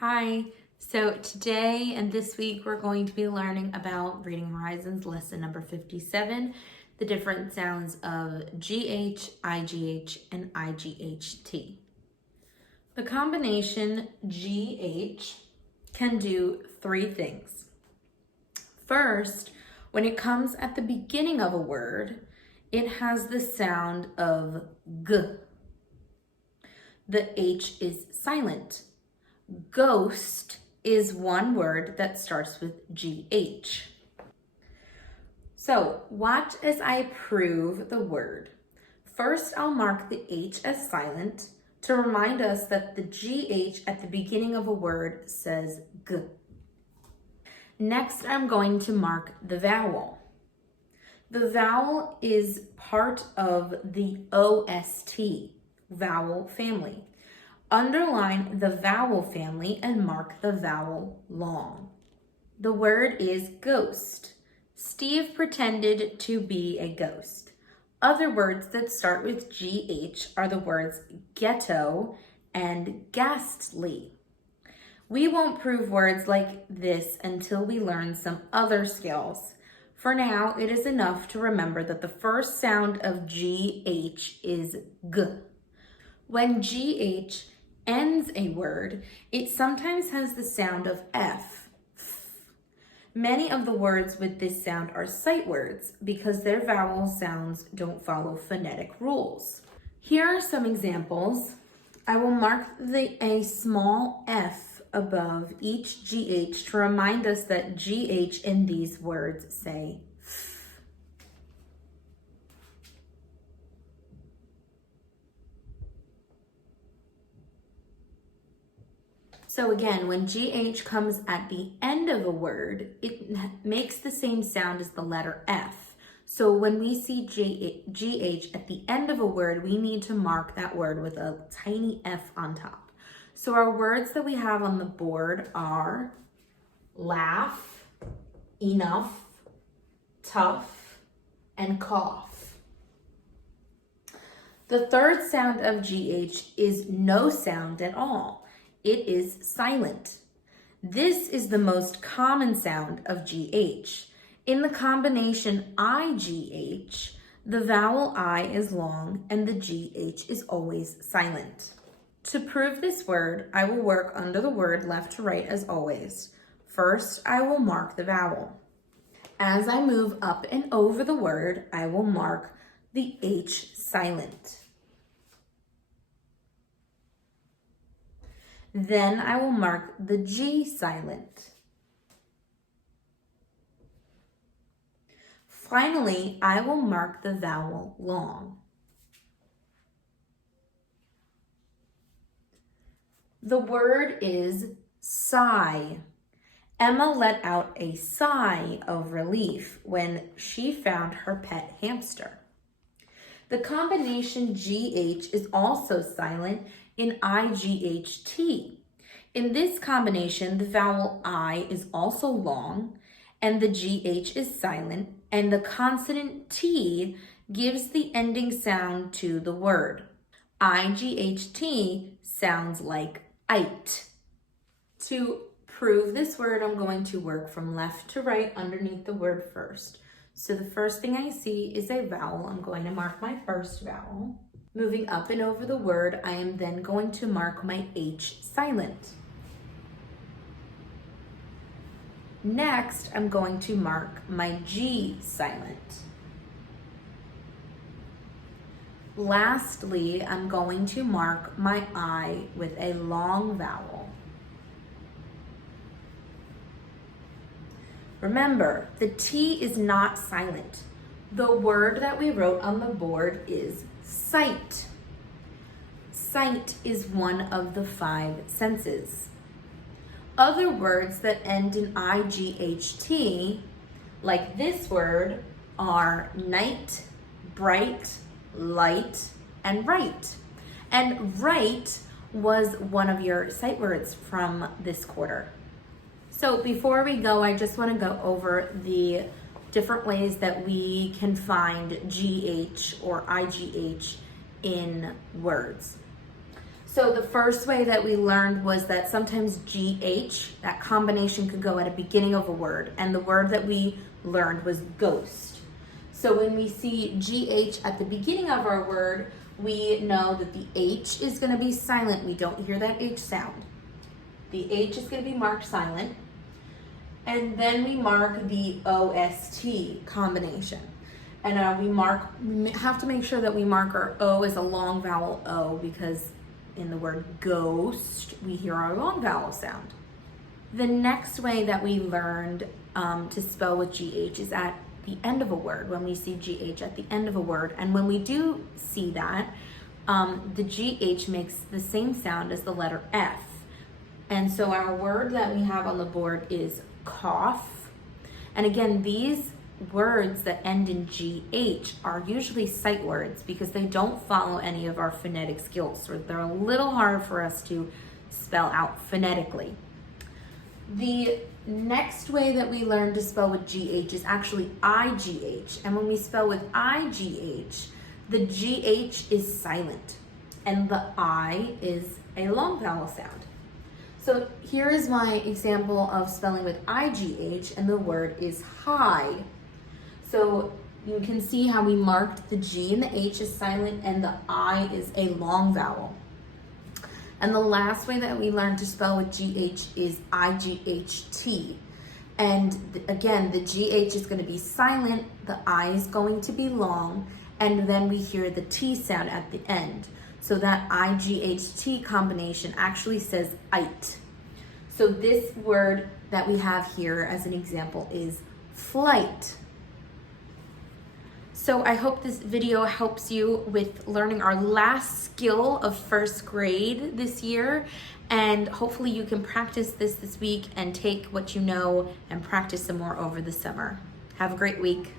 Hi, so today and this week we're going to be learning about Reading Horizons lesson number 57, the different sounds of GH, IGH, and IGHT. The combination GH can do three things. First, when it comes at the beginning of a word, it has the sound of G. The H is silent. Ghost is one word that starts with GH. So watch as I prove the word. First, I'll mark the H as silent to remind us that the GH at the beginning of a word says G. Next, I'm going to mark the vowel. The vowel is part of the OST, vowel family. Underline the vowel family and mark the vowel long. The word is ghost. Steve pretended to be a ghost. Other words that start with GH are the words ghetto and ghastly. We won't prove words like this until we learn some other skills. For now, it is enough to remember that the first sound of GH is G. When GH ends a word, it sometimes has the sound of F. Many of the words with this sound are sight words because their vowel sounds don't follow phonetic rules. Here are some examples. I will mark a small F above each GH to remind us that GH in these words say F. So again, when GH comes at the end of a word, it makes the same sound as the letter F. So when we see GH at the end of a word, we need to mark that word with a tiny F on top. So our words that we have on the board are laugh, enough, tough, and cough. The third sound of GH is no sound at all. It is silent. This is the most common sound of GH. In the combination IGH, the vowel I is long and the GH is always silent. To prove this word, I will work under the word left to right as always. First, I will mark the vowel. As I move up and over the word, I will mark the H silent. Then I will mark the G silent. Finally, I will mark the vowel long. The word is sigh. Emma let out a sigh of relief when she found her pet hamster. The combination GH is also silent in IGHT. In this combination, the vowel I is also long and the GH is silent, and the consonant T gives the ending sound to the word. IGHT sounds like ight. To prove this word, I'm going to work from left to right underneath the word first. So the first thing I see is a vowel. I'm going to mark my first vowel. Moving up and over the word, I am then going to mark my H silent. Next, I'm going to mark my G silent. Lastly, I'm going to mark my I with a long vowel. Remember, the T is not silent. The word that we wrote on the board is sight. Sight is one of the 5 senses. Other words that end in IGHT, like this word, are night, bright, light, and right. And right was one of your sight words from this quarter. So before we go, I just want to go over the different ways that we can find GH or IGH in words. So the first way that we learned was that sometimes GH, that combination could go at a beginning of a word, and the word that we learned was ghost. So when we see GH at the beginning of our word, we know that the H is going to be silent. We don't hear that H sound. The H is going to be marked silent. And then we mark the OST combination. And we have to make sure that we mark our O as a long vowel O, because in the word ghost, we hear our long vowel sound. The next way that we learned to spell with GH is at the end of a word, when we see GH at the end of a word. And when we do see that, the GH makes the same sound as the letter F. And so our word that we have on the board is cough. And again, these words that end in GH are usually sight words because they don't follow any of our phonetic skills, so they're a little hard for us to spell out phonetically. The next way that we learn to spell with GH is actually IGH. And when we spell with IGH, the GH is silent and the I is a long vowel sound. So here is my example of spelling with IGH, and the word is high. So you can see how we marked the G and the H is silent and the I is a long vowel. And the last way that we learn to spell with GH is IGHT. And again, the GH is going to be silent, the I is going to be long, and then we hear the T sound at the end. So that IGHT combination actually says ight. So this word that we have here as an example is flight. So I hope this video helps you with learning our last skill of first grade this year, and hopefully you can practice this week and take what you know and practice some more over the summer. Have a great week.